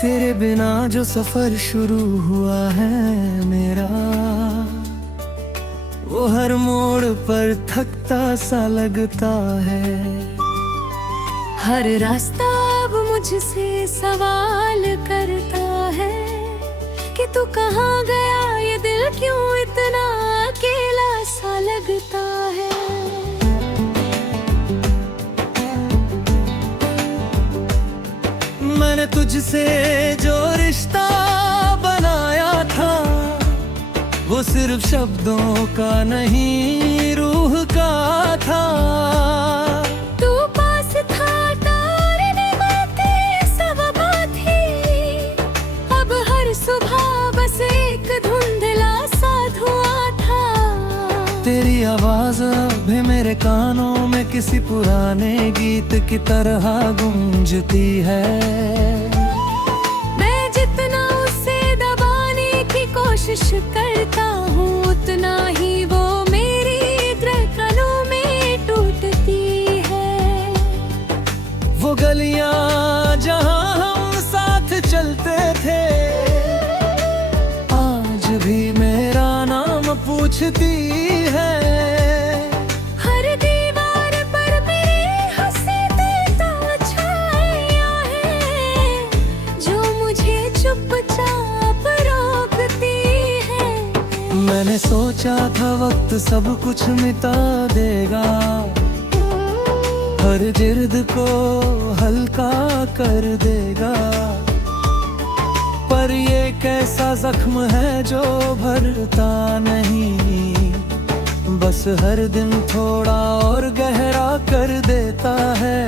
तेरे बिना जो सफर शुरू हुआ है मेरा, वो हर मोड़ पर थकता सा लगता है। हर रास्ता अब मुझसे सवाल करता है कि तू कहाँ गया, ये दिल क्यों इतना अकेला सा लगता है। मैंने तुझसे जो रिश्ता बनाया था, वो सिर्फ शब्दों का नहीं रूह का था। तू पास था, तारने बातें सब थी, अब हर सुबह बस एक धुंधला सा धुआं था। तेरी आवाज अब भी मेरे कानों में किसी पुराने गीत की तरह गूंजती है। मैं जितना उसे दबाने की कोशिश करता हूँ, उतना ही वो मेरी धड़कनों में टूटती है। वो गलियां जहां हम साथ चलते थे, आज भी मेरा नाम पूछती है। हर दीवार पर मेरी हंसी तो छाया है, जो मुझे चुपचाप रोकती है। मैंने सोचा था वक्त सब कुछ मिटा देगा, हर जिर्द को हल्का कर देगा। पर ये कैसा जख्म है जो भरता नहीं, बस हर दिन थोड़ा और गहरा कर देता है।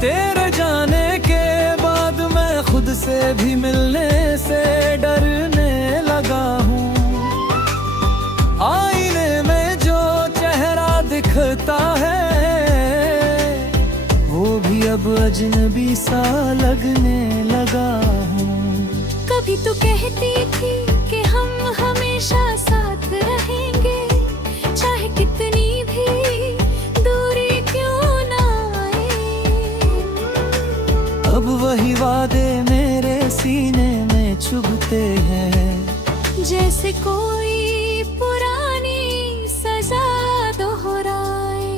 तेरे जाने के बाद मैं खुद से भी मिलने से डरने लगा हूँ। आईने में जो चेहरा दिखता है, वो भी अब अजनबी सा लगने लगा हूँ। कभी तो कहती थी कि हम हमेशा साथ रहेंगे, चाहे कितनी भी दूरी क्यों ना आए। अब वही वादे मेरे सीने में चुभते हैं, जैसे कोई पुरानी सजा दोहराए।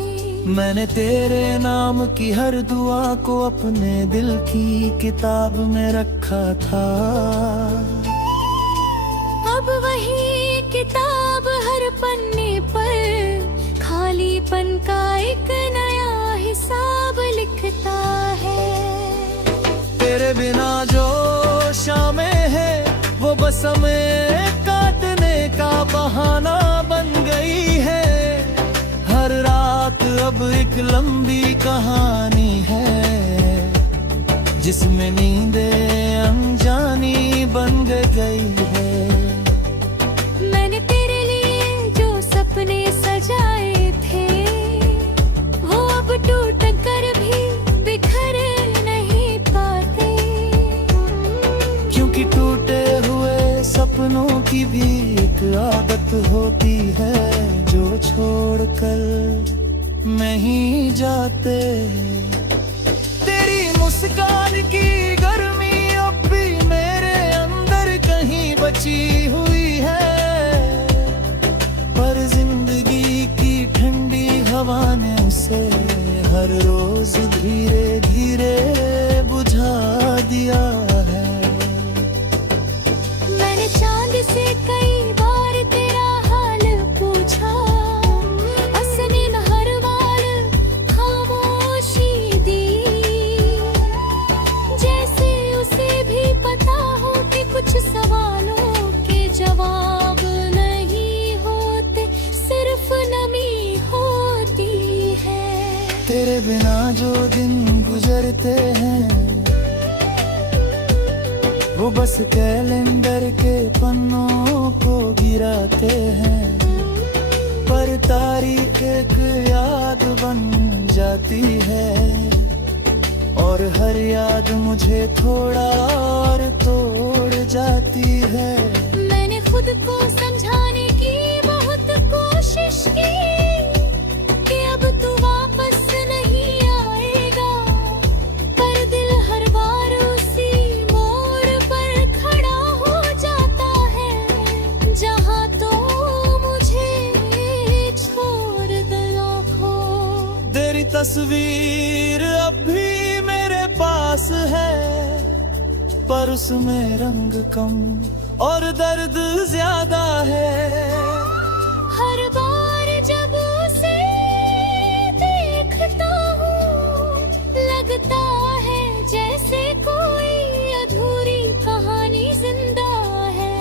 मैंने तेरे नाम की हर दुआ को अपने दिल की किताब में रखा था। अब वही किताब हर पन्ने पर खालीपन का एक नया हिसाब लिखता है। तेरे बिना जो शामें है, वो बस हमें काटने का बहाना बन गई है। हर रात अब एक लंबी कहानी है, जिसमें नींदें अनजानी बन गई है। मैंने तेरे लिए जो सपने सजाए थे, वो अब टूट कर भी बिखर नहीं पाते। क्योंकि टूटे हुए सपनों की भी एक आदत होती है, जो छोड़कर नहीं जाते। तेरी मुस्कान की गर्मी अब भी मेरे अंदर कहीं बची हुई है, पर जिंदगी की ठंडी हवा ने उसे हर रोज धीरे धीरे बुझा दिया है। मैंने चांद से कई बार तेरा हाल पूछा, उसने न हर बार खामोशी दी। जैसे उसे भी पता हो कि कुछ सवालों के जवाब नहीं होते, सिर्फ नमी होती है। तेरे बिना जो दिन गुजरते हैं, वो बस कैलेंडर के पन्नों को गिराते हैं। पर तारीख एक याद बन जाती है, और हर याद मुझे थोड़ा और तोड़ जाती है। मैंने खुद को समझाने की बहुत कोशिश की कि अब तू वापस नहीं आएगा, पर दिल हर बार उस तस्वीर अब भी मेरे पास है, पर उसमें रंग कम और दर्द ज्यादा है। हर बार जब उसे देखता हूँ लगता है जैसे कोई अधूरी कहानी जिंदा है।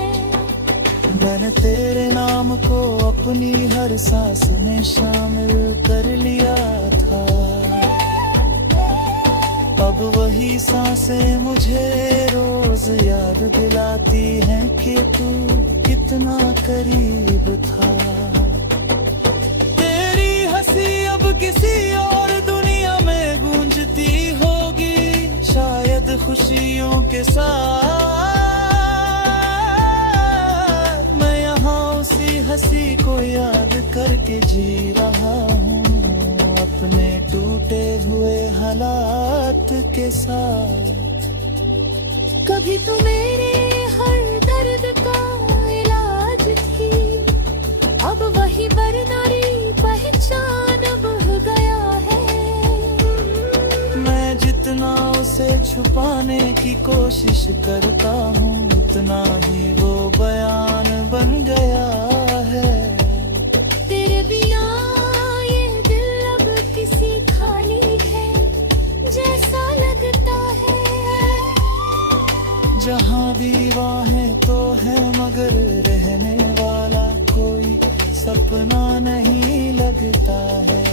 मैंने तेरे नाम को अपनी हर सांस में शामिल कर लिया था, अब वही सांसें मुझे रोज याद दिलाती हैं कि तू कितना करीब था। तेरी हंसी अब किसी और दुनिया में गूंजती होगी, शायद खुशियों के साथ। मैं यहाँ उसी हंसी को याद करके जी रहा हूँ, अपने टूटे हुए हालात के साथ। कभी तो मेरे हर दर्द का इलाज थी, अब वही बरनारी पहचान बह गया है। मैं जितना उसे छुपाने की कोशिश करता हूँ, उतना ही वो बयान बन गया है। तेरे बिना ये दिल अब किसी खाली है जैसा लगता है। जहाँ दीवारें तो है मगर रहने वाला कोई सपना नहीं लगता है।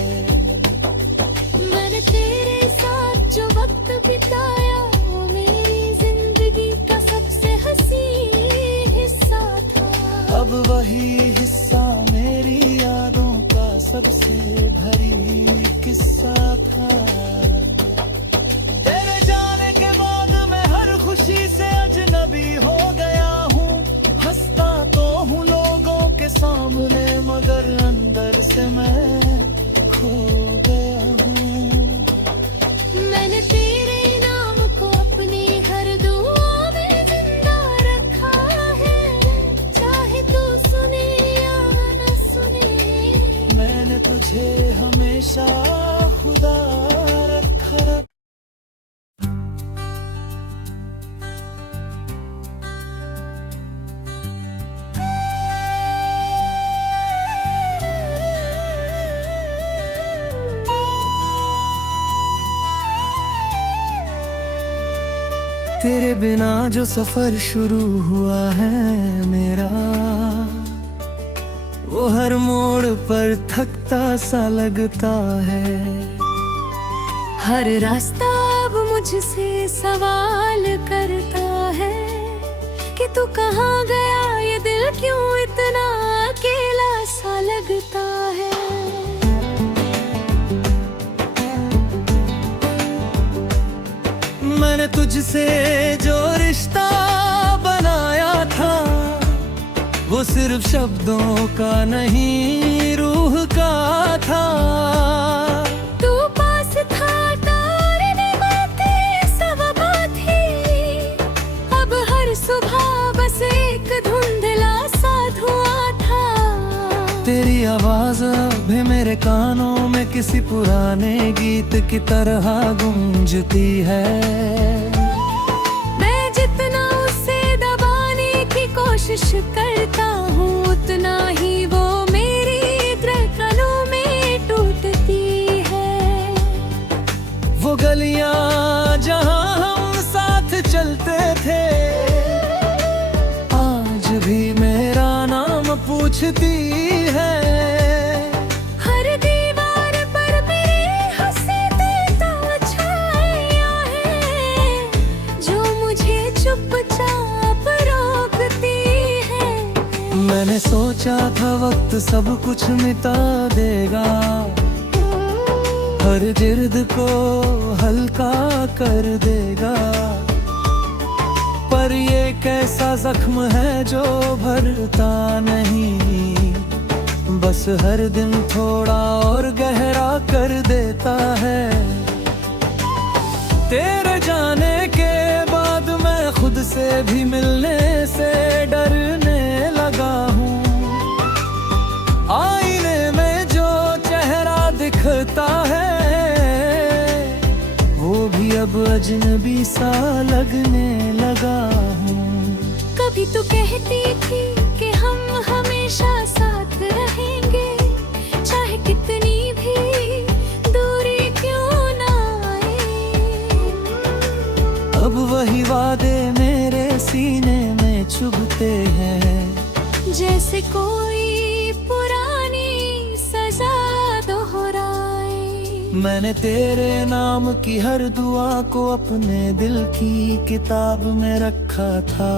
मैंने तेरे साथ जो वक्त बिताया वो मेरी जिंदगी का सबसे हसीन हिस्सा था, अब वही हिस्सा मेरी यादों का सबसे भरी किस्सा था। तेरे जाने के बाद मैं हर खुशी से अजनबी हो गया हूँ, हंसता तो हूँ लोगों के सामने मगर अंदर से मैं खो गया हूँ। मैंने तेरे नाम को अपनी हर दुआ में जिंदा रखा है, चाहे तू सुने या न सुने। मैंने तुझे हमेशा खुदा रखा। तेरे बिना जो सफर शुरू हुआ है मेरा, वो हर मोड़ पर थकता सा लगता है। हर रास्ता अब मुझसे सवाल करता है कि तू कहाँ गया, ये दिल क्यों इतना अकेला सा लगता है। मैंने तुझसे जो रिश्ता बनाया था, वो सिर्फ शब्दों का नहीं रूह का था। तू पास था तारने बातें सब थी, अब हर सुबह बस एक धुंधला सा धुआं था। तेरी आवाज भी मेरे कानों में किसी पुराने गीत की तरह गूंजती है। मैं जितना उसे दबाने की कोशिश करता हूँ, उतना ही वो मेरी धड़कनों में टूटती है। वो गलियां जहां हम साथ चलते थे, आज भी मेरा नाम पूछती है। हर दीवार पर मेरे हंसते तो छाया है, जो मुझे चुपचाप रोकती है। मैंने सोचा था वक्त सब कुछ मिटा देगा, हर जिर्द को हल्का कर देगा, पर ये कैसा जख्म है जो भरता नहीं, बस हर दिन थोड़ा और गहरा कर देता है। तेरे जाने के बाद मैं खुद से भी मिलने से डरने लगा हूँ। आईने में जो चेहरा दिखता है अब अजनबी सा लगने लगा हूँ। कभी तो कहती थी कि हम हमेशा साथ रहेंगे, चाहे कितनी भी दूरी क्यों ना आए। अब वही वादे मेरे सीने में चुभते हैं, जैसे कोई पुरानी सजा दोहराए। मैंने तेरे नाम की हर दुआ को अपने दिल की किताब में रखा था।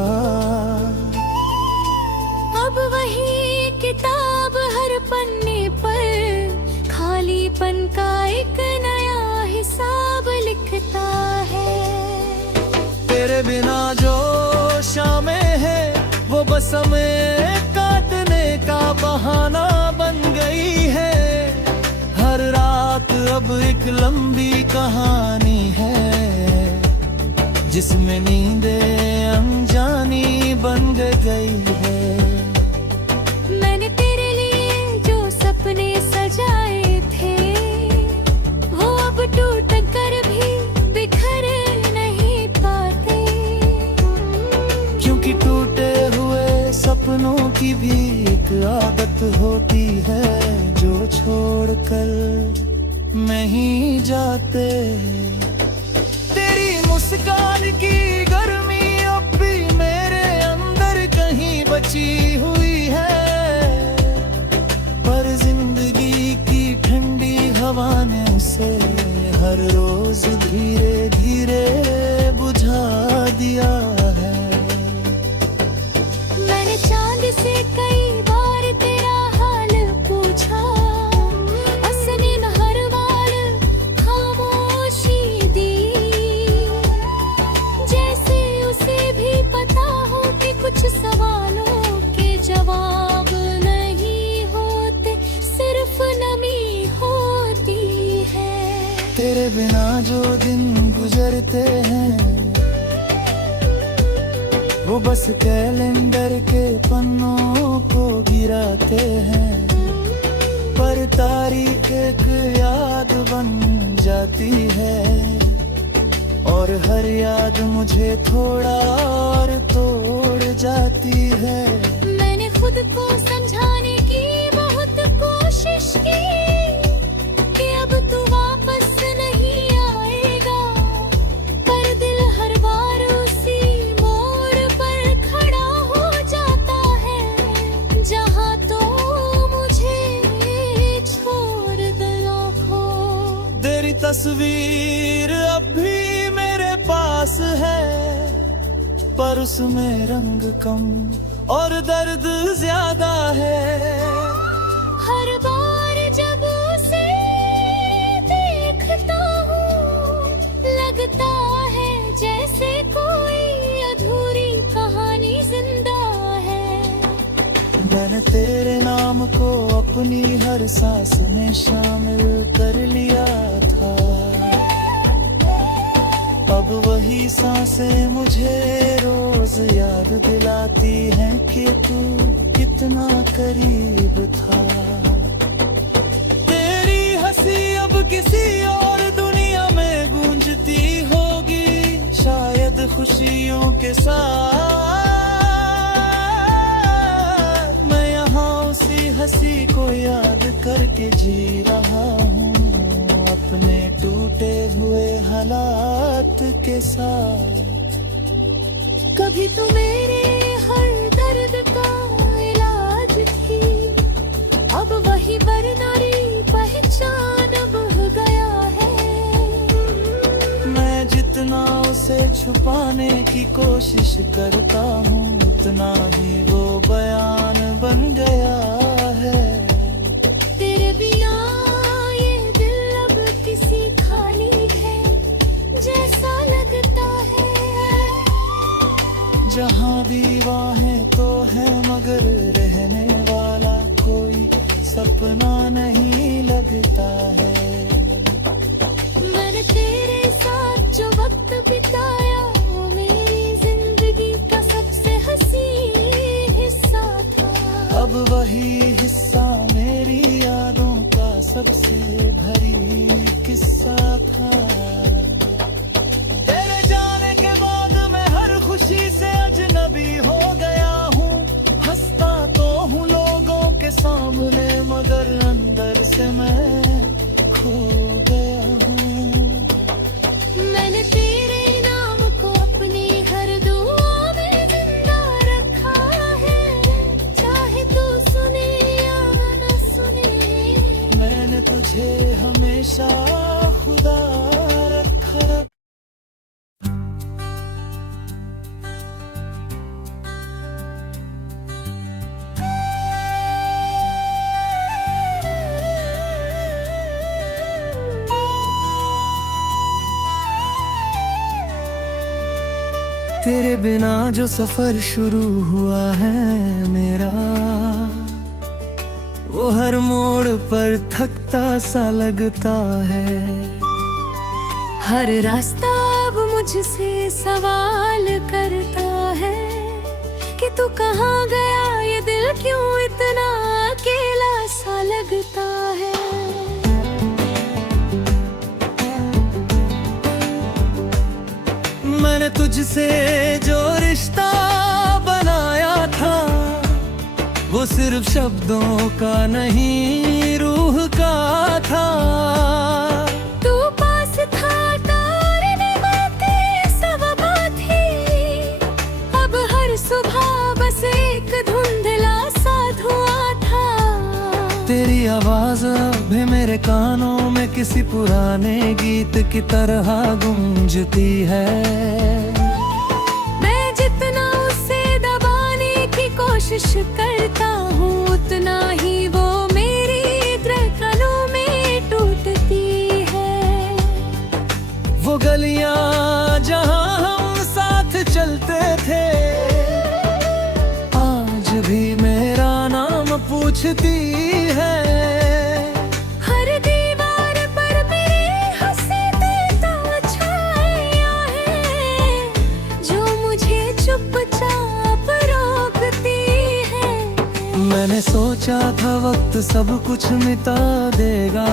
अब वही किताब हर पन्ने पर खालीपन का एक नया हिसाब लिखता है। तेरे बिना जो शामें है वो बस हमें काटने का बहाना बन गई है। हर रात अब एक लंबी कहानी है, जिसमें नींदें अनजानी बन गई है। मैंने तेरे लिए जो सपने सजाए थे, वो अब टूट कर भी बिखर नहीं पाते। क्योंकि टूटे हुए सपनों की भी एक आदत होती है, जो छोड़कर नहीं जाते। तेरी मुस्कान की गर्मी अब भी मेरे अंदर कहीं बची हुई है, पर जिंदगी की ठंडी हवा ने उसे हर रोज धीरे धीरे बुझा दिया है। मैंने चांद से कई बार तेरा हाल पूछा, उसने न हर बार खामोशी दी। जैसे उसे भी पता हो कि कुछ सवालों के जवाब नहीं होते, सिर्फ नमी होती है। तेरे बिना जो दिन गुजरते हैं वो बस कैलेंडर के पन्नों को गिराते हैं, पर तारीख एक याद बन जाती है। और हर याद मुझे थोड़ा और तोड़ जाती है। मैंने खुद को समझाने की बहुत कोशिश की कि अब तू वापस नहीं आएगा, पर दिल हर बार उसी मोड़ पर खड़ा हो जाता है, जहाँ तो मुझे छोड़ दिया खो। तेरी तस्वीर अब भी मेरे पास है, पर उसमें रंग कम और दर्द ज्यादा है। हर बार जब उसे देखता हूँ, लगता है जैसे कोई अधूरी कहानी जिंदा है। मैंने तेरे नाम को अपनी हर सांस में शामिल कर लिया था। अब वही सांसें मुझे रोज याद दिलाती हैं कि तू कितना करीब था। तेरी हंसी अब किसी और दुनिया में गूंजती होगी, शायद खुशियों के साथ। मैं यहाँ उसी हंसी को याद करके जी रहा हूँ, अपने टूटे हुए हालात के साथ। कभी तो मेरे हर दर्द का इलाज थी, अब वही बरनारी पहचान बह गया है। मैं जितना उसे छुपाने की कोशिश करता हूँ, उतना ही वो बयान बन गया है। तेरे बिना ये दिल अब किसी खाली है जैसा लगता है। जहाँ दीवारें तो है मगर रहने वाला कोई सपना नहीं लगता है। मैंने तेरे साथ जो वक्त बिताया, वो मेरी जिंदगी का सबसे हसीन हिस्सा था। अब वही हिस्सा मेरी यादों का सबसे भरी किस्सा था। मगर अंदर से मैं खो गया हूँ। मैंने तेरे नाम को अपनी हर दुआ में जिंदा रखा है, चाहे तू सुने या न सुने। मैंने तुझे हमेशा खुदा रखा। तेरे बिना जो सफर शुरू हुआ है मेरा, वो हर मोड़ पर थकता सा लगता है। हर रास्ता अब मुझसे सवाल करता है कि तू कहाँ गया, ये दिल क्यों इतना अकेला सा लगता है। मैंने तुझसे जो रिश्ता बनाया था, वो सिर्फ शब्दों का नहीं रूह का था। तू पास था, तारने बातें सब थी, अब हर सुबह बस एक धुंधला सा धुआं था। तेरी आवाज अब भी मेरे कानों में किसी पुराने गीत की तरह गूंजती है। मैं जितना उसे दबाने की कोशिश करता हूँ, उतना ही वो मेरी धड़कनों में टूटती है। वो गलियां जहां हम साथ चलते थे, आज भी मेरा नाम पूछती है। हर दीवार पर मेरे हंसते छाया है, जो मुझे चुपचाप रोकती है। मैंने सोचा था वक्त सब कुछ मिटा देगा,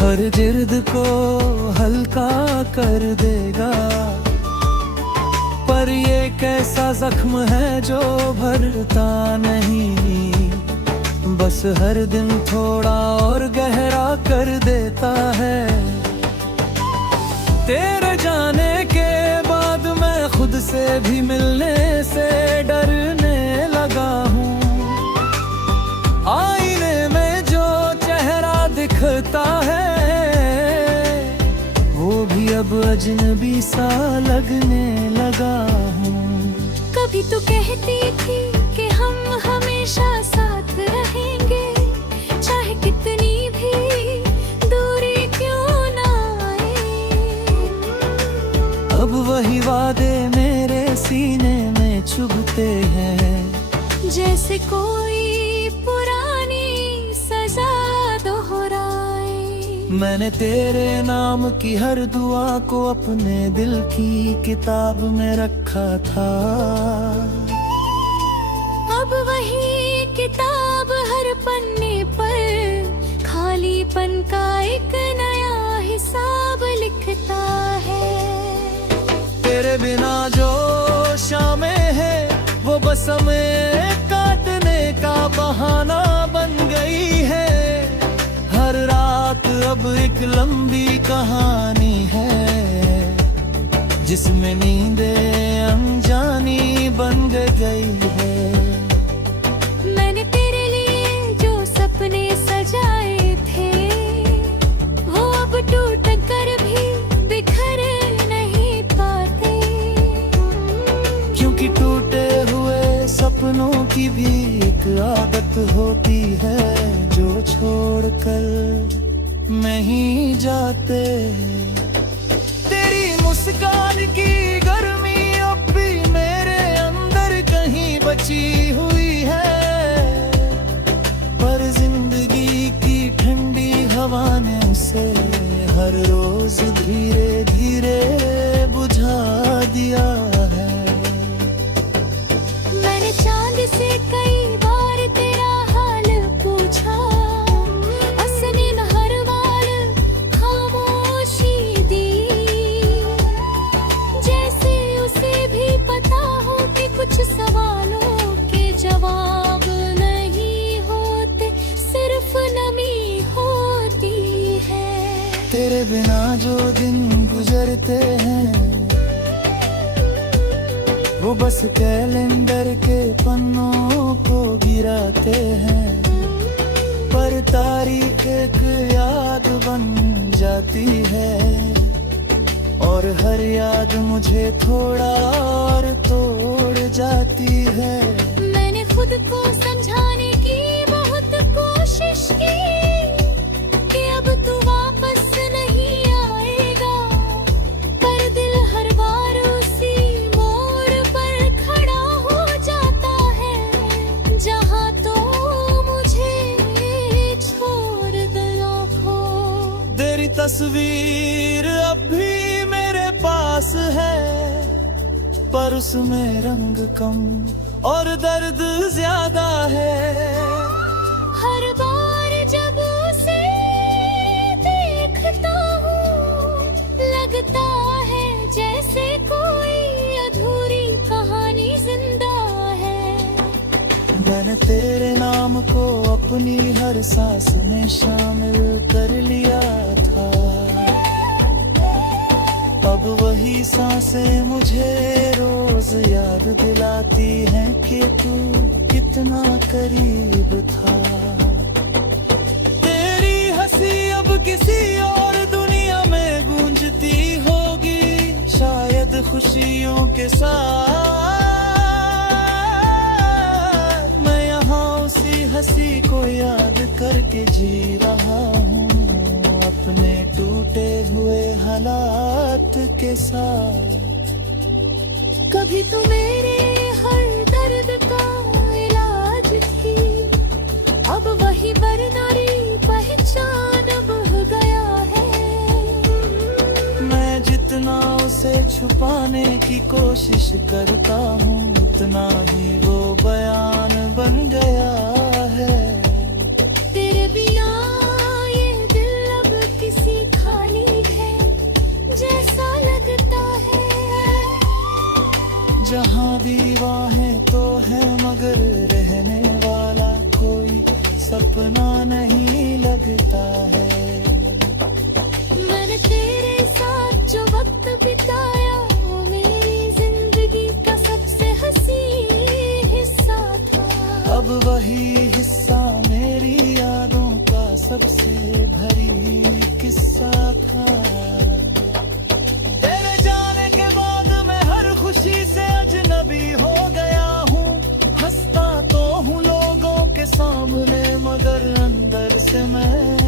हर जिर्द को हल्का कर देगा। पर ये कैसा जख्म है जो भरता नहीं, बस हर दिन थोड़ा और गहरा कर देता है। तेरे जाने के बाद मैं खुद से भी मिलने से डरने लगा हूँ। आईने में जो चेहरा दिखता है, वो भी अब अजनबी सा लगने लगा हूँ। कभी तो कहती थी कि हम हमेशा साथ रहेंगे, चाहे कितनी भी दूरी क्यों ना आए। अब वही वादे मेरे सीने में चुभते हैं, जैसे कोई पुरानी सजा दोहराए। मैंने तेरे नाम की हर दुआ को अपने दिल की किताब में रखा था। अब वही किताब हर पन्ने पर खालीपन का एक नया हिसाब लिखता है। तेरे बिना जो शामें है, वो बस हमें काटने का बहाना बन गई है। हर रात अब एक लंबी कहानी है, जिसमें नींदें अनजानी बन गई है। मैंने तेरे लिए जो सपने सजाए थे, वो अब टूट कर भी बिखर नहीं पाते। क्योंकि टूटे हुए सपनों की भी एक आदत होती है, जो छोड़कर नहीं जाते। तेरी मुस्कान की गर्मी अब भी मेरे अंदर कहीं बची हुई है, पर जिंदगी की ठंडी हवा ने उसे हर रोज धीरे धीरे बुझा दिया है। मैंने चांद से कई बार तेरा हाल पूछा, उसने न हर बार खामोशी दी। जैसे उसे भी पता हो कि कुछ सवालों के जवाब नहीं होते। जो दिन गुजरते हैं वो बस कैलेंडर के पन्नों को गिराते हैं, पर तारीख एक याद बन जाती है और हर याद मुझे थोड़ा और तोड़ जाती है। मैंने खुद को समझाने की बहुत कोशिश की कि अब तू वापस नहीं आएगा, पर दिल हर बार उसी मोड़ पर खड़ा हो जाता है जहाँ तो मुझे छोड़ देना खो। तेरी तस्वीर अब भी मेरे पास है, पर उसमें रंग कम और दर्द ज्यादा है। हर बार जब उसे देखता हूँ लगता है जैसे कोई अधूरी कहानी जिंदा है। मैंने तेरे नाम को अपनी हर सांस में शामिल कर लिया था, अब वही सांसें मुझे रोज याद दिलाती हैं कि तू कितना करीब था। तेरी हंसी अब किसी और दुनिया में गूंजती होगी, शायद खुशियों के साथ। मैं यहाँ उसी हंसी को याद करके जी रहा हूँ, अपने टूटे हुए हालात के साथ। कभी तो मेरे हर दर्द का इलाज थी, अब वही बरनारी पहचान बह गया है। मैं जितना उसे छुपाने की कोशिश करता हूँ उतना ही वो बयान बन गया है। तेरे बिना ये दिल अब किसी खाली है जैसा लगता है। जहाँ दीवारें तो है मगर रहने वाला कोई सपना नहीं लगता है। मैंने तेरे साथ जो वक्त बिताया वो मेरी जिंदगी का सबसे हंसी हिस्सा था, अब वही हिस्सा मेरी यादों का सबसे भरी किस्सा था। तेरे जाने के बाद मैं हर खुशी से अजनबी हो गया हूँ, हंसता तो हूँ लोगों के सामने मगर अंदर से मैं